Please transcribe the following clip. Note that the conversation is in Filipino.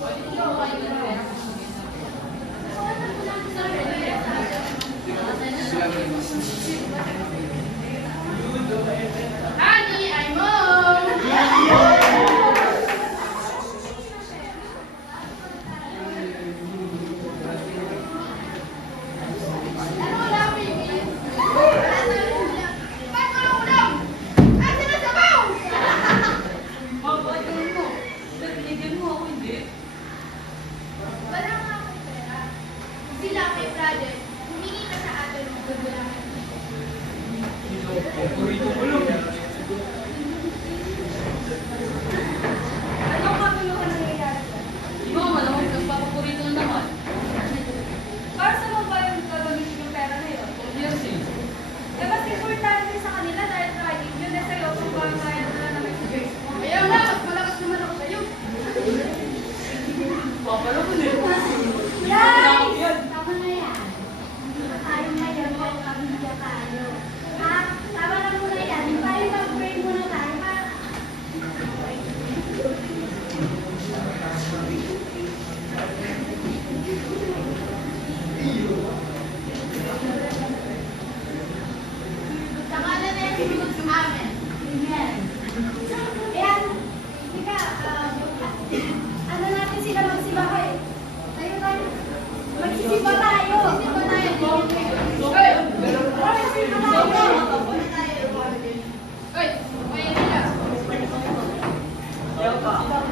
Honey, I'm home. Sila may project, humingi ka sa atin ng gagawin. Anong katulungan nangyayari? Di ba malamang nagpapaborito na naman? Para sa mga ba yung gagamitin yung pera na yun? Yes eh. Eh, mas importante sa kanila dahil project yun eh sa'yo kung parang kaya na naman sa Grace. Ayaw na, mas malakas naman ako sa'yo. Papalo ko din. Guys! Tama na yan. Tayo ngayon, pamilya tayo. Ha? Tama na muna yan. Tayo mag-pray muna tayo. Ha? Sa kanan na yung amen. Amen. Ayan. Ika, ano natin sila magsibaha eh. Tayo tayo. Magsisimba tayo. Magsisimba tayo. Magsisimba tayo. Oy, may nila. Ayaw ka.